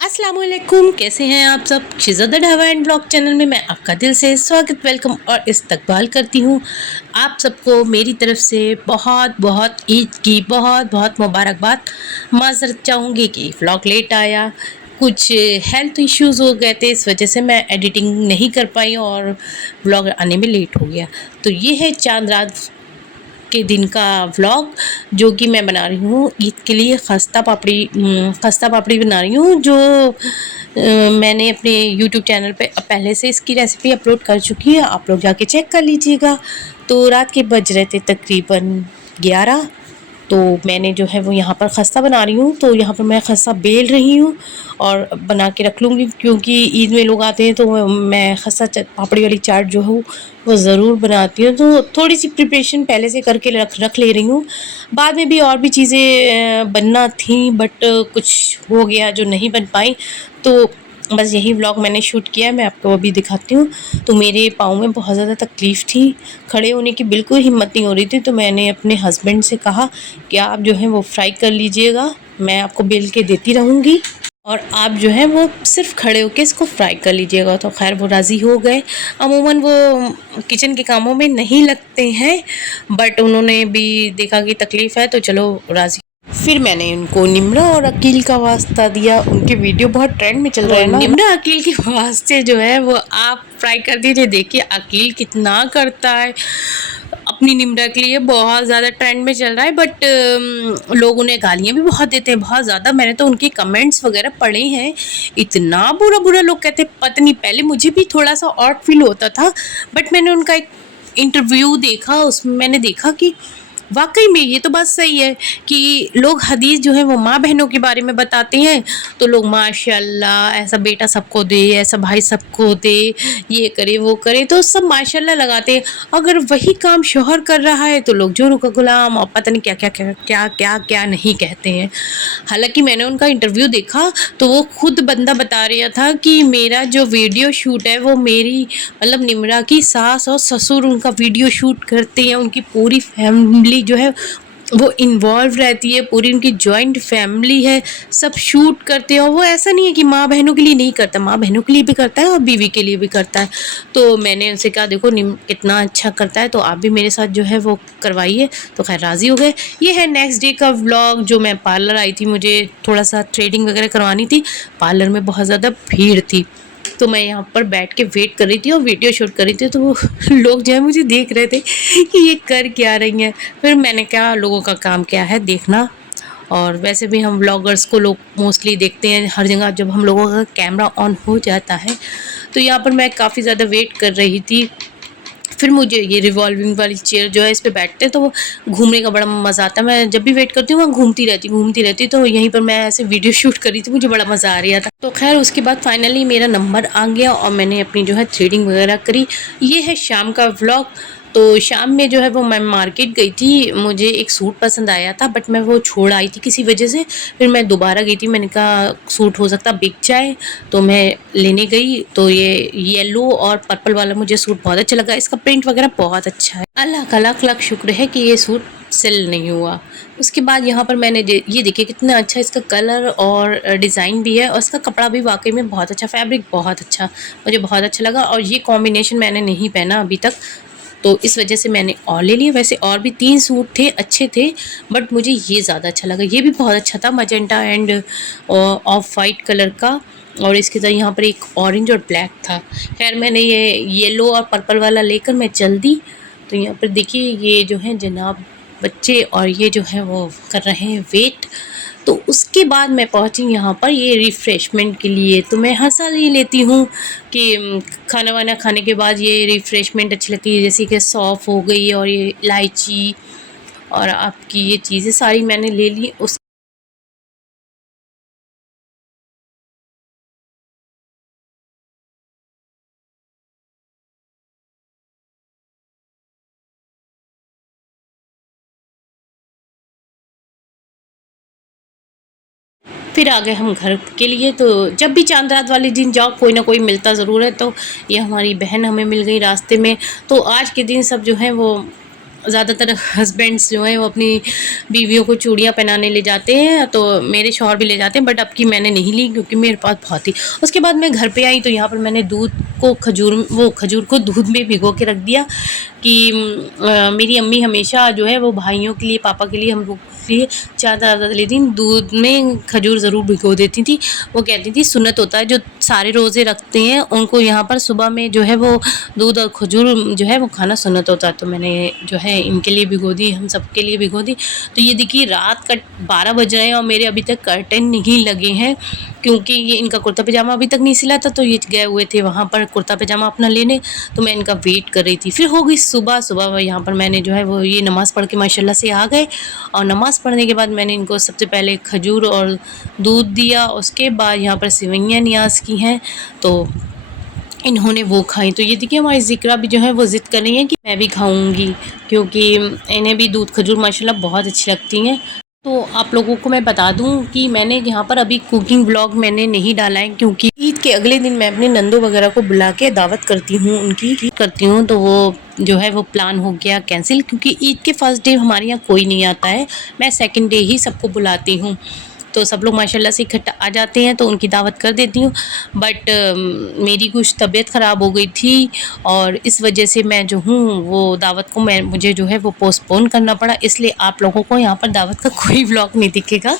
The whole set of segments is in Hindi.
अस्सलामुअलैकुम, कैसे हैं आप सब। शिज़ा ढाबा एंड ब्लॉग चैनल में मैं आपका दिल से स्वागत, वेलकम और इस्तकबाल करती हूँ। आप सबको मेरी तरफ से बहुत बहुत ईद की बहुत बहुत मुबारकबाद। माज़रत चाहूँगी कि व्लॉग लेट आया, कुछ हेल्थ इश्यूज़ हो गए थे, इस वजह से मैं एडिटिंग नहीं कर पाई और व्लॉग आने में लेट हो गया। तो ये है चांद रात के दिन का व्लॉग जो कि मैं बना रही हूँ ईद के लिए। खस्ता पापड़ी बना रही हूँ जो मैंने अपने यूट्यूब चैनल पे पहले से इसकी रेसिपी अपलोड कर चुकी है, आप लोग जाके चेक कर लीजिएगा। तो रात के बज रहे थे तकरीबन 11। तो मैंने जो है वो यहाँ पर खस्ता बना रही हूँ, तो यहाँ पर मैं खस्ता बेल रही हूँ और बना के रख लूँगी, क्योंकि ईद में लोग आते हैं तो मैं खस्ता पापड़ी वाली चाट जो है वो ज़रूर बनाती हूँ। तो थोड़ी सी प्रिपरेशन पहले से करके रख ले रही हूँ। बाद में भी और भी चीज़ें बनना थी, बट कुछ हो गया जो नहीं बन पाई, तो बस यही व्लॉग मैंने शूट किया है, मैं आपको अभी दिखाती हूँ। तो मेरे पाँव में बहुत ज़्यादा तकलीफ़ थी, खड़े होने की बिल्कुल हिम्मत नहीं हो रही थी, तो मैंने अपने हस्बैंड से कहा कि आप जो है वो फ्राई कर लीजिएगा, मैं आपको बेल के देती रहूँगी और आप जो है वो सिर्फ खड़े होकर इसको फ्राई कर लीजिएगा। तो खैर वो राज़ी हो गए। अमूमन वो किचन के कामों में नहीं लगते हैं, बट उन्होंने भी देखा कि तकलीफ़ है तो चलो राज़ी। फिर मैंने उनको निम्रा और अकील का वास्ता दिया, उनके वीडियो बहुत ट्रेंड में चल रहे हैं ना। निम्रा अकील के वास्ते जो है वो आप फ्राई कर दीजिए। देखिए अकील कितना करता है अपनी निम्रा के लिए, बहुत ज़्यादा ट्रेंड में चल रहा है, बट लोग उन्हें गालियाँ भी बहुत देते हैं, बहुत ज़्यादा। मैंने तो उनके कमेंट्स वगैरह पढ़े हैं, इतना बुरा बुरा लोग कहते हैं, पता नहीं। पहले मुझे भी थोड़ा सा ऑड फील होता था, बट मैंने उनका एक इंटरव्यू देखा, उसमें मैंने देखा कि वाकई में ये तो बात सही है कि लोग हदीस जो है वो माँ बहनों के बारे में बताते हैं, तो लोग माशाल्लाह ऐसा बेटा सबको दे, ऐसा भाई सबको दे, ये करे वो करे, तो सब माशाल्लाह लगाते हैं। अगर वही काम शौहर कर रहा है तो लोग जोरों का गुलाम और पता नहीं क्या क्या क्या क्या क्या क्या नहीं कहते हैं। हालांकि मैंने उनका इंटरव्यू देखा तो वो खुद बंदा बता रहा था कि मेरा जो वीडियो शूट है वो मेरी मतलब निम्रा की सास और ससुर उनका वीडियो शूट करते हैं, उनकी पूरी फैमिली जो है वो इन्वॉल्व रहती है, पूरी उनकी जॉइंट फैमिली है, सब शूट करते हैं। और वो ऐसा नहीं है कि माँ बहनों के लिए नहीं करता, माँ बहनों के लिए भी करता है और बीवी के लिए भी करता है। तो मैंने उनसे कहा देखो कितना अच्छा करता है, तो आप भी मेरे साथ जो है वो करवाइए। तो खैर राज़ी हो गए। ये है नेक्स्ट डे का व्लॉग। जो मैं पार्लर आई थी, मुझे थोड़ा सा थ्रेडिंग वगैरह करवानी थी, पार्लर में बहुत ज़्यादा भीड़ थी, तो मैं यहाँ पर बैठ के वेट कर रही थी और वीडियो शूट कर रही थी। तो वो लोग जो है मुझे देख रहे थे कि ये कर क्या रही हैं। फिर मैंने कहा लोगों का काम क्या है देखना, और वैसे भी हम व्लॉगर्स को लोग मोस्टली देखते हैं हर जगह जब हम लोगों का कैमरा ऑन हो जाता है। तो यहाँ पर मैं काफ़ी ज़्यादा वेट कर रही थी। फिर मुझे ये रिवॉल्विंग वाली चेयर जो है इस पे बैठते हैं तो वो घूमने का बड़ा मज़ा आता है। मैं जब भी वेट करती हूँ वहाँ घूमती रहती। तो यहीं पर मैं ऐसे वीडियो शूट कर रही थी, मुझे बड़ा मज़ा आ रहा था। तो खैर उसके बाद फाइनली मेरा नंबर आ गया और मैंने अपनी जो है थ्रेडिंग वगैरह करी। ये है शाम का व्लॉग। तो शाम में जो है वो मैं मार्केट गई थी, मुझे एक सूट पसंद आया था, बट मैं वो छोड़ आई थी किसी वजह से। फिर मैं दोबारा गई थी, मैंने कहा सूट हो सकता बिक जाए, तो मैं लेने गई। तो ये येलो और पर्पल वाला मुझे सूट बहुत अच्छा लगा, इसका प्रिंट वगैरह बहुत अच्छा है। अल्लाह का लाख लाख शुक्र है कि ये सूट सेल नहीं हुआ। उसके बाद यहाँ पर मैंने ये देखिए कितना अच्छा इसका कलर और डिज़ाइन भी है, और इसका कपड़ा भी वाकई में बहुत अच्छा, फैब्रिक बहुत अच्छा, मुझे बहुत अच्छा लगा। और ये कॉम्बिनेशन मैंने नहीं पहना अभी तक, तो इस वजह से मैंने और ले लिया। वैसे और भी 3 सूट थे, अच्छे थे, बट मुझे ये ज़्यादा अच्छा लगा। ये भी बहुत अच्छा था, magenta end of white colour का, और इसके साथ यहाँ पर एक ऑरेंज और ब्लैक था। खैर मैंने ये येलो और पर्पल वाला लेकर मैं चल दी। तो यहाँ पर देखिए ये जो है जनाब बच्चे और ये जो है वो कर रहे हैं वेट। तो उसके बाद मैं पहुंची यहाँ पर ये रिफ़्रेशमेंट के लिए। तो मैं हर साल ये लेती हूँ कि खाना वाना खाने के बाद ये रिफ़्रेशमेंट अच्छी लगती है, जैसे कि सौंफ हो गई और ये इलायची और आपकी ये चीज़ें सारी मैंने ले ली। उस फिर आ गए हम घर के लिए। तो जब भी चांद रात वाले दिन जाओ कोई ना कोई मिलता ज़रूर है। तो ये हमारी बहन हमें मिल गई रास्ते में। तो आज के दिन सब जो है वो ज़्यादातर हस्बैंड्स जो हैं वो अपनी बीवियों को चूड़ियाँ पहनाने ले जाते हैं, तो मेरे शौहर भी ले जाते हैं, बट अब की मैंने नहीं ली क्योंकि मेरे पास बहुत थी। उसके बाद मैं घर पे आई तो यहाँ पर मैंने दूध को खजूर को दूध में भिगो के रख दिया कि मेरी अम्मी हमेशा जो है वो भाइयों के लिए, पापा के लिए, हम लोग के लिए ज़्यादा लेती, दूध में खजूर ज़रूर भिगो देती थी। वो कहती थी सुन्नत होता है, जो सारे रोज़े रखते हैं उनको यहाँ पर सुबह में जो है वो दूध और खजूर जो है वो खाना सुन्नत होता है। तो मैंने जो है इनके लिए भिगो दी, हम सब के लिए भिगो दी। तो ये देखिए रात का 12 बज रहे हैं और मेरे अभी तक कर्टन नहीं लगे हैं, क्योंकि ये इनका कुर्ता पजामा अभी तक नहीं सिला था, तो ये गए हुए थे वहाँ पर कुर्ता पजामा अपना लेने, तो मैं इनका वेट कर रही थी। फिर हो गई सुबह यहाँ पर मैंने जो है वो ये नमाज़ पढ़ के माशाल्लाह से आ गए, और नमाज़ पढ़ने के बाद मैंने इनको सबसे पहले खजूर और दूध दिया, उसके बाद यहाँ पर सेवइयाँ नियाज़ की हैं, तो इन्होंने वो खाई। तो ये देखिए हमारी ज़िक्रा भी जो है वो ज़िद कर रही है कि मैं भी खाऊंगी, क्योंकि इन्हें भी दूध खजूर माशाल्लाह बहुत अच्छी लगती हैं। तो आप लोगों को मैं बता दूं कि मैंने यहाँ पर अभी कुकिंग व्लॉग मैंने नहीं डाला है, क्योंकि ईद के अगले दिन मैं अपने नंदों वगैरह को बुला के दावत करती हूँ, उनकी करती हूँ, तो वो जो है वो प्लान हो गया कैंसिल, क्योंकि ईद के फर्स्ट डे हमारे यहाँ कोई नहीं आता है, मैं सेकंड डे ही सबको बुलाती हूँ। तो सब लोग माशाल्लाह से इकट्ठा आ जाते हैं, तो उनकी दावत कर देती हूँ। बट मेरी कुछ तबीयत ख़राब हो गई थी, और इस वजह से मैं जो हूँ वो दावत को मुझे जो है वो पोस्टपोन करना पड़ा, इसलिए आप लोगों को यहाँ पर दावत का कोई व्लॉग नहीं दिखेगा।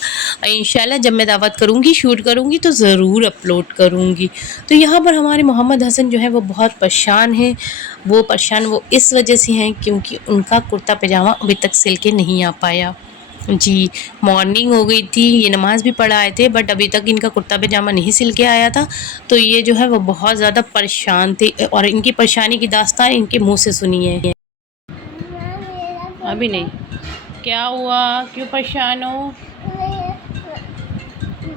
इंशाल्लाह जब मैं दावत करूँगी, शूट करूँगी, तो ज़रूर अपलोड करूँगी। तो यहाँ पर हमारे मोहम्मद हसन जो है वो बहुत परेशान हैं। वो इस वजह से हैं क्योंकि उनका कुर्ता पजामा अभी तक सिल के नहीं आ पाया जी। मॉर्निंग हो गई थी, ये नमाज़ भी पढ़ आए थे, बट अभी तक इनका कुर्ता पजामा नहीं सिल के आया था, तो ये जो है वो बहुत ज़्यादा परेशान थे, और इनकी परेशानी की दास्तान इनके मुंह से सुनी है। अभी नहीं, क्या हुआ, क्यों परेशान हो?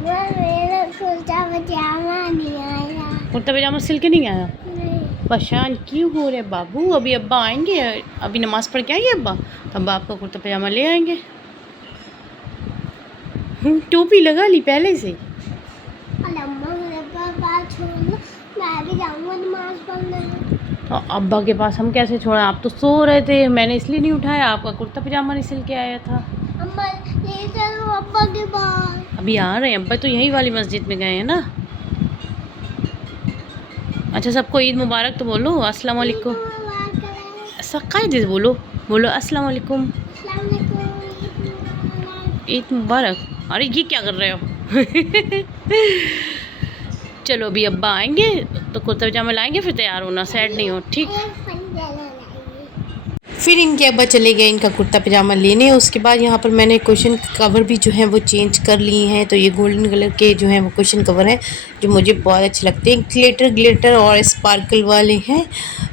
मेरा कुर्ता पजामा नहीं आया। कुर्ता पजामा सिल के नहीं आया? परेशान क्यों हो रहे बाबू? अभी अब्बा आएंगे, अभी नमाज़ पढ़ के आएंगे अब्बा, तो अब्बा आपका कुर्ता पजामा ले आएंगे। टोपी लगा ली पहले से? मैं भी जाऊंगा नमाज पढ़ने। तो अब्बा के पास हम कैसे छोड़ें? आप तो सो रहे थे, मैंने इसलिए नहीं उठाया, आपका कुर्ता पजामा नहीं सिल के आया था। अम्मा ले चलो अब्बा के पास। अभी आ रहे हैं अब्बा, तो यही वाली मस्जिद में गए हैं ना। अच्छा, सबको ईद मुबारक तो बोलो, अस्सलाम वालेकुम। कायदे से बोलो अस्सलाम वालेकुम, ईद मुबारक। अरे ये क्या कर रहे हो? चलो अभी अब्बा आएंगे तो कुर्ता पजामा लाएंगे, फिर तैयार होना, सैड नहीं हो, ठीक। फिर इनके अब्बा चले गए इनका कुर्ता पजामा लेने। उसके बाद यहाँ पर मैंने क्वेश्चन कवर भी जो है वो चेंज कर लिए हैं, तो ये गोल्डन कलर के जो हैं वो क्वेश्चन कवर हैं, जो मुझे बहुत अच्छे लगते हैं, ग्लिटर और स्पार्कल वाले हैं,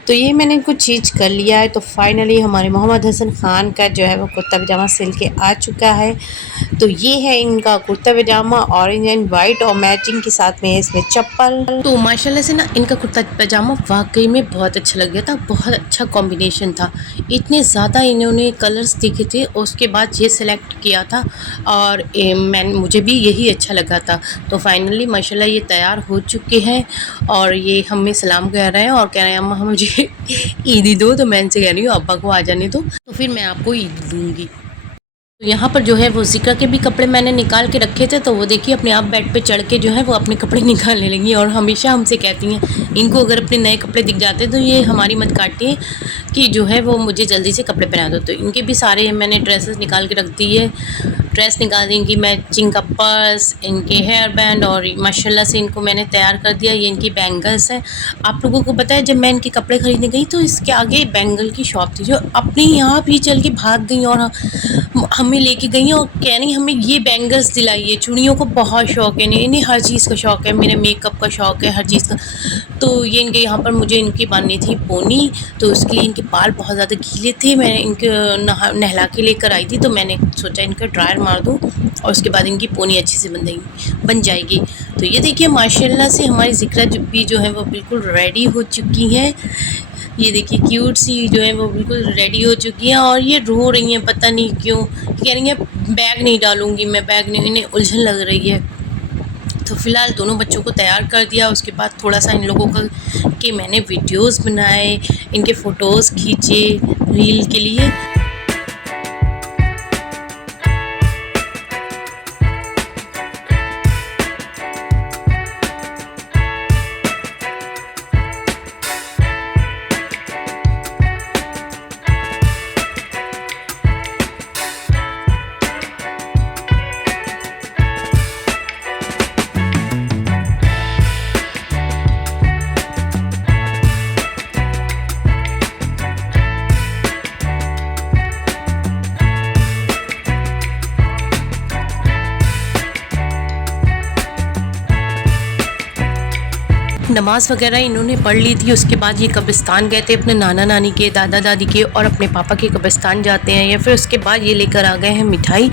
तो ये मैंने इनको चेंज कर लिया है। तो फाइनली हमारे मोहम्मद हसन ख़ान का जो है वो कुर्ता पजामा सिल के आ चुका है। तो ये है इनका कुर्ता पजामा, ऑरेंज एंड वाइट, और मैचिंग के साथ में इसमें चप्पल। तो माशाल्लाह से ना इनका कुर्ता पजामा वाकई में बहुत अच्छा लग गया था, बहुत अच्छा कॉम्बिनेशन था। इतने ज़्यादा इन्होंने कलर्स देखे थे, उसके बाद ये सिलेक्ट किया था, और मुझे भी यही अच्छा लगा था। तो फाइनली माशाल्लाह ये तैयार हो चुके हैं, और ये हमें सलाम कह रहे हैं और कह रहे हैं अम्मा मुझे ईदी दो। तो मैं इनसे कह रही हूँ अब्बा को आ जाने दो, तो फिर मैं आपको ईद दूँगी। तो यहाँ पर जो है वो ज़िक्रा के भी कपड़े मैंने निकाल के रखे थे, तो वो देखिए अपने आप बेड पे चढ़ के जो है वो अपने कपड़े निकालने लगी, और हमेशा हमसे कहती हैं, इनको अगर अपने नए कपड़े दिख जाते हैं तो ये हमारी मत काटती हैं कि जो है वो मुझे जल्दी से कपड़े पहना दो। तो इनके भी सारे मैंने ड्रेसेस निकाल के रख दी है, ड्रेस निकाल दी, इनकी मैचिंग का पर्स, इनके हेयर बैंड, और माशाल्लाह से इनको मैंने तैयार कर दिया। ये इनकी बैंगल्स हैं। आप लोगों को पता है जब मैं इनके कपड़े ख़रीदने गई तो इसके आगे बैंगल की शॉप थी, जो अपने यहाँ भी चल के भाग गई और हमें लेके गई हैं, और कह रही हमें ये बैंगल्स दिलाइए। चूड़ियों को बहुत शौक़ है इन्हें, हर चीज़ का शौक़ है, मेरे मेकअप का शौक़ है, हर चीज़ का। तो ये इनके यहाँ पर मुझे इनकी बांधनी थी पोनी, तो उसके लिए इनके बाल बहुत ज़्यादा गीले थे, मैं इनके नहला के लेकर आई थी, तो मैंने सोचा इनका ड्रायर मार दूँ और उसके बाद इनकी पोनी अच्छी से बन जाएगी। तो ये देखिए माशाल्लाह से हमारी ज़िक्रा भी जो है वो बिल्कुल रेडी हो चुकी हैं। ये देखिए क्यूट सी जो है वो बिल्कुल रेडी हो चुकी हैं, और ये रो रही हैं, पता नहीं क्यों, कह रही हैं बैग नहीं डालूँगी मैं, बैग नहीं, इन्हें उलझन लग रही है। तो फ़िलहाल दोनों बच्चों को तैयार कर दिया। उसके बाद थोड़ा सा इन लोगों के मैंने वीडियोस बनाए, इनके फ़ोटोज़ खींचे रील के लिए। नमाज़ वगैरह इन्होंने पढ़ ली थी। उसके बाद ये कब्रिस्तान गए थे अपने नाना नानी के, दादा दादी के और अपने पापा के कब्रिस्तान जाते हैं। या फिर उसके बाद ये लेकर आ गए हैं मिठाई,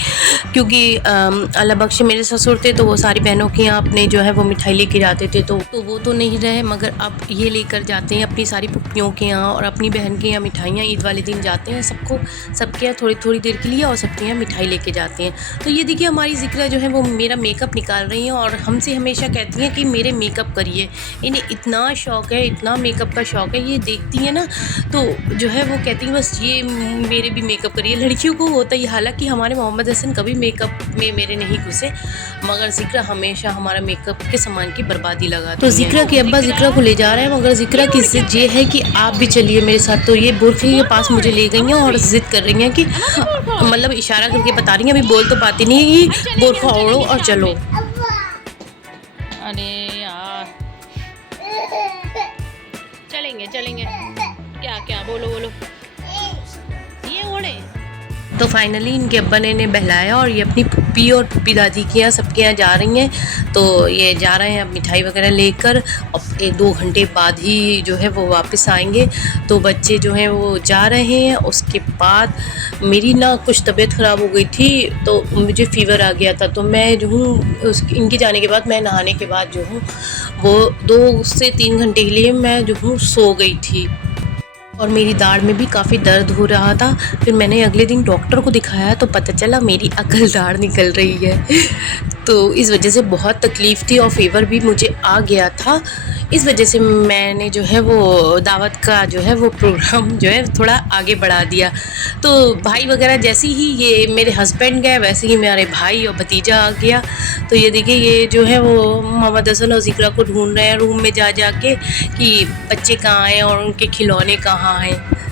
क्योंकि अल्लाह बख्शे मेरे ससुर थे तो वो सारी बहनों के यहाँ अपने जो है वो मिठाई लेके जाते थे। तो वो तो नहीं रहे, मगर अब ये लेकर जाते हैं अपनी सारी पुप्पियों के यहाँ और अपनी बहन के यहाँ मिठाइयाँ ईद वाले दिन जाते हैं सबके यहाँ थोड़ी थोड़ी देर के लिए, और सबके यहाँ मिठाई लेके जाते हैं। तो ये देखिए हमारी ज़िक्रा जो है वो मेरा मेकअप निकाल रही हैं और हमसे हमेशा कहती हैं कि मेरे मेकअप करिए। इन्हें इतना शौक़ है, इतना मेकअप का शौक़ है, ये देखती हैं ना तो जो है वो कहती हैं बस ये मेरे भी मेकअप करिए। लड़कियों को होता ही, हालांकि हमारे मोहम्मद हसन कभी मेकअप में मेरे नहीं घुसे, मगर ज़िक्रा हमेशा हमारा मेकअप के सामान की बर्बादी लगाती है। तो ज़िक्रा के अब्बा ज़िक्रा को ले जा रहे हैं, मगर ज़िक्रा की ज़िद ये है कि आप भी चलिए मेरे साथ। तो ये बुरखे के पास मुझे ले गई हैं और ज़िद कर रही हैं कि मतलब इशारा करके बता रही हैं, अभी बोल तो पाती नहीं है कि बुरखा ओढ़ो और चलो। अरे यार चलेंगे क्या बोलो ये ओढ़े। तो फाइनली इनके अब्बा ने इन्हें बहलाया और ये अपनी पुप्पी और पुप्पी दादी के यहाँ सबके यहाँ जा रही हैं। तो ये जा रहे हैं अब मिठाई वगैरह लेकर, अब 1-2 घंटे बाद ही जो है वो वापस आएंगे। तो बच्चे जो हैं वो जा रहे हैं। उसके बाद मेरी ना कुछ तबीयत ख़राब हो गई थी, तो मुझे फ़ीवर आ गया था। तो मैं जो हूँ इनके जाने के बाद, मैं नहाने के बाद जो हूँ वो 2 से 3 घंटे के लिए मैं जो हूँ सो गई थी और मेरी दाढ़ में भी काफ़ी दर्द हो रहा था। फिर मैंने अगले दिन डॉक्टर को दिखाया तो पता चला मेरी अकल दाढ़ निकल रही है। तो इस वजह से बहुत तकलीफ़ थी और फ़ीवर भी मुझे आ गया था। इस वजह से मैंने जो है वो दावत का जो है वो प्रोग्राम जो है थोड़ा आगे बढ़ा दिया। तो भाई वगैरह जैसे ही ये मेरे हस्बैंड गए, वैसे ही मेरे भाई और भतीजा आ गया। तो ये देखिए ये जो है वो मोहम्मद हसन और ज़िक्रा को ढूंढ रहे हैं रूम में जा के कि बच्चे कहाँ हैं और उनके खिलौने कहाँ हैं।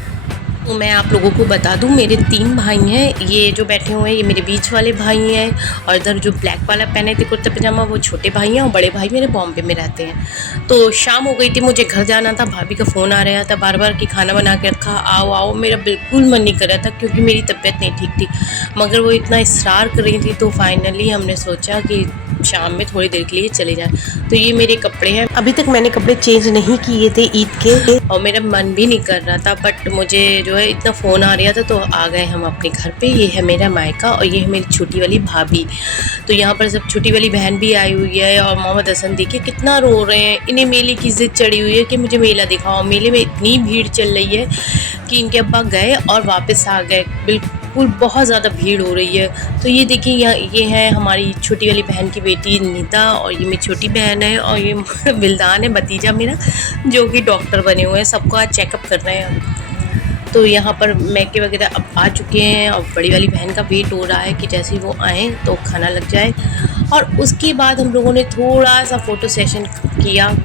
तो मैं आप लोगों को बता दूं, मेरे 3 भाई हैं। ये जो बैठे हुए हैं ये मेरे बीच वाले भाई हैं, और इधर जो ब्लैक वाला पहने थे कुर्ता पजामा वो छोटे भाई हैं, और बड़े भाई मेरे बॉम्बे में रहते हैं। तो शाम हो गई थी, मुझे घर जाना था। भाभी का फ़ोन आ रहा था बार बार कि खाना बना के रखा, आओ। मेरा बिल्कुल मन नहीं कर रहा था क्योंकि मेरी तबीयत नहीं ठीक थी, मगर वो इतना इसरार कर रही थी। तो फाइनली हमने सोचा कि शाम में थोड़ी देर के लिए चले जाएं। तो ये मेरे कपड़े हैं, अभी तक मैंने कपड़े चेंज नहीं किए थे ईद के, और मेरा मन भी नहीं कर रहा था, बट मुझे जो है इतना फ़ोन आ रहा था तो आ गए हम अपने घर पे। ये है मेरा मायका और ये है मेरी छोटी वाली भाभी। तो यहाँ पर सब छोटी वाली बहन भी आई हुई है, और मोहम्मद हसन देखिए कितना रो रहे हैं। इन्हें मेले की ज़िद चढ़ी हुई है कि मुझे मेला दिखाओ। मेले में इतनी भीड़ चल रही है कि इनके अब्बा गए और वापस आ गए, बिल्कुल बहुत ज़्यादा भीड़ हो रही है। तो ये देखिए ये है हमारी छोटी वाली बहन की बेटी निदा, और ये मेरी छोटी बहन है, और ये बिल्दान है भतीजा मेरा, जो कि डॉक्टर बने हुए हैं, सबको आज चेकअप कर रहे हैं। तो यहाँ पर मैके वगैरह अब आ चुके हैं, और बड़ी वाली बहन का वेट हो रहा है कि जैसे ही वो आएँ तो खाना लग जाए। और उसके बाद हम लोगों ने थोड़ा सा फ़ोटो सेशन किया।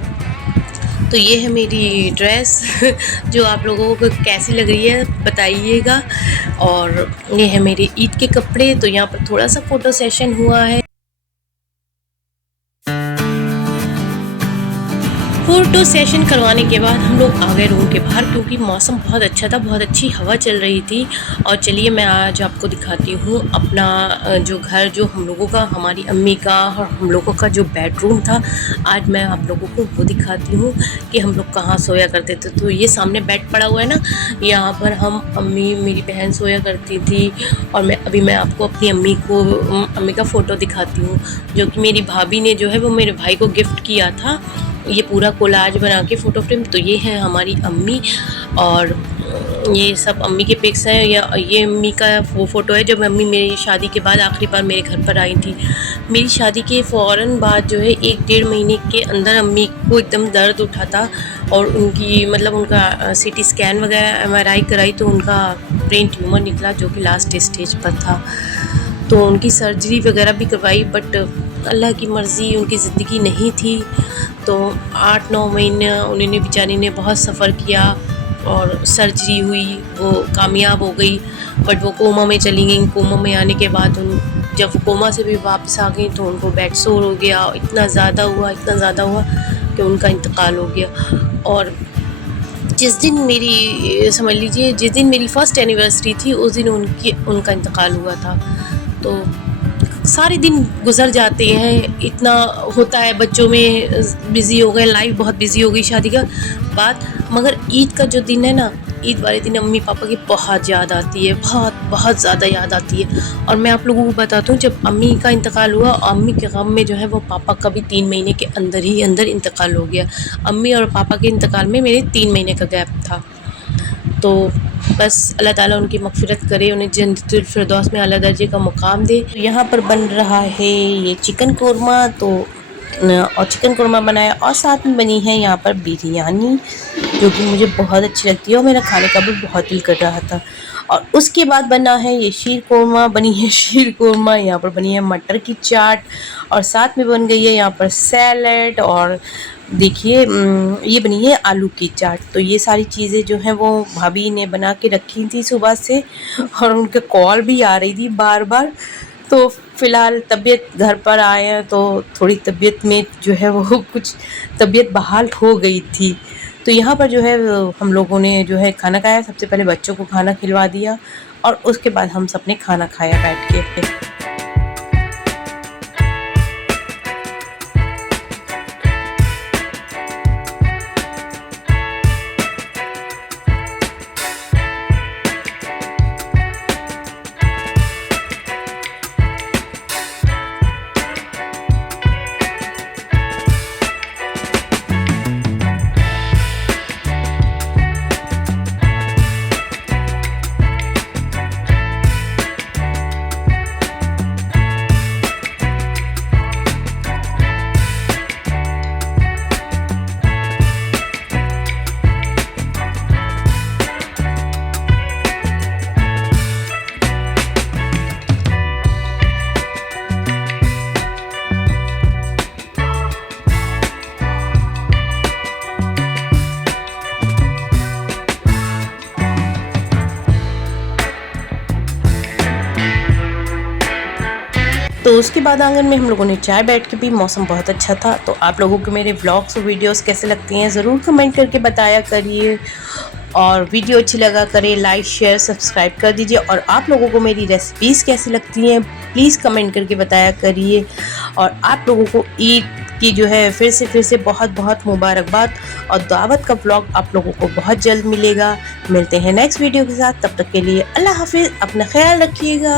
तो ये है मेरी ड्रेस जो आप लोगों को कैसी लग रही है बताइएगा। और ये है मेरे ईद के कपड़े। तो यहाँ पर थोड़ा सा फ़ोटो सेशन हुआ है। फ़ोटो सेशन करवाने के बाद हम लोग आ गए रूम के बाहर, क्योंकि मौसम बहुत अच्छा था, बहुत अच्छी हवा चल रही थी। और चलिए मैं आज आपको दिखाती हूँ अपना जो घर, जो हम लोगों का, हमारी अम्मी का और हम लोगों का जो बेडरूम था। आज मैं आप लोगों को वो दिखाती हूँ कि हम लोग कहाँ सोया करते थे। तो ये सामने बेड पड़ा हुआ है ना, यहाँ पर हम अम्मी मेरी बहन सोया करती थी। और मैं आपको अपनी अम्मी का फ़ोटो दिखाती हूँ, जो कि मेरी भाभी ने जो है वो मेरे भाई को गिफ्ट किया था, ये पूरा कोलाज बना के फ़ोटो फ्रेम। तो ये है हमारी अम्मी, और ये सब अम्मी के पिक्स हैं। ये अम्मी का वो फ़ोटो है जब अम्मी मेरी शादी के बाद आखिरी बार मेरे घर पर आई थी। मेरी शादी के फ़ौरन बाद जो है 1-1.5 महीने के अंदर अम्मी को एकदम दर्द उठा था, और उनकी मतलब उनका CT स्कैन वगैरह MRI कराई तो उनका ब्रेन ट्यूमर निकला, जो कि लास्ट स्टेज पर था। तो उनकी सर्जरी वगैरह भी करवाई, बट अल्लाह की मर्ज़ी, उनकी ज़िंदगी नहीं थी। तो 8-9 महीने उन्होंने बेचारी ने बहुत सफ़र किया, और सर्जरी हुई, वो कामयाब हो गई, बट वो कोमा में चली गई। कोमा में आने के बाद जब कोमा से भी वापस आ गई तो उनको बेड सोर हो गया। इतना ज़्यादा हुआ कि उनका इंतकाल हो गया। और जिस दिन मेरी समझ लीजिए जिस दिन मेरी फ़र्स्ट एनिवर्सरी थी, उस दिन उनका इंतकाल हुआ था। तो सारे दिन गुजर जाते हैं, इतना होता है बच्चों में, बिज़ी हो गए, लाइफ बहुत बिज़ी हो गई शादी का बाद। मगर ईद का जो दिन है ना, ईद वाले दिन अम्मी पापा की बहुत याद आती है, बहुत बहुत ज़्यादा याद आती है। और मैं आप लोगों को बताता हूँ, जब अम्मी का इंतकाल हुआ, अम्मी के गम में जो है वो पापा का भी 3 महीने के अंदर ही अंदर इंतकाल हो गया। अम्मी और पापा के इंतकाल में मेरे 3 महीने का गैप था। तो बस अल्लाह ताला उनकी मग़फ़िरत करे, उन्हें जन्नतुल फ़िरदौस में आला दर्जे का मुकाम दे। तो यहाँ पर बन रहा है ये चिकन कोरमा, तो और चिकन कोरमा बनाया और साथ में बनी है यहाँ पर बिरयानी, जो कि मुझे बहुत अच्छी लगती है और मेरा खाने का भी बहुत दिल कर रहा था। और उसके बाद बना है ये शीर कोरमा, बनी है शीर कोरमा, यहाँ पर बनी है मटर की चाट और साथ में बन गई है यहाँ पर सैलड, और देखिए ये बनी है आलू की चाट। तो ये सारी चीज़ें जो हैं वो भाभी ने बना के रखी थी सुबह से, और उनका कॉल भी आ रही थी बार बार। तो फ़िलहाल तबीयत, घर पर आए हैं तो थोड़ी तबीयत में जो है वो कुछ तबीयत बहाल हो गई थी। तो यहाँ पर जो है हम लोगों ने जो है खाना खाया, सबसे पहले बच्चों को खाना खिलवा दिया और उसके बाद हम सब ने खाना खाया बैठ के। तो उसके बाद आंगन में हम लोगों ने चाय बैठ के पी, मौसम बहुत अच्छा था। तो आप लोगों को मेरे व्लॉग्स और वीडियोस कैसे लगती हैं ज़रूर कमेंट करके बताया करिए, और वीडियो अच्छी लगा करें लाइक शेयर सब्सक्राइब कर दीजिए। और आप लोगों को मेरी रेसिपीज़ कैसी लगती हैं प्लीज़ कमेंट करके बताया करिए। और आप लोगों को ईद की जो है फिर से बहुत बहुत मुबारकबाद, और दावत का व्लॉग आप लोगों को बहुत जल्द मिलेगा। मिलते हैं नेक्स्ट वीडियो के साथ, तब तक के लिए अल्लाह हाफिज़, अपना ख्याल रखिएगा।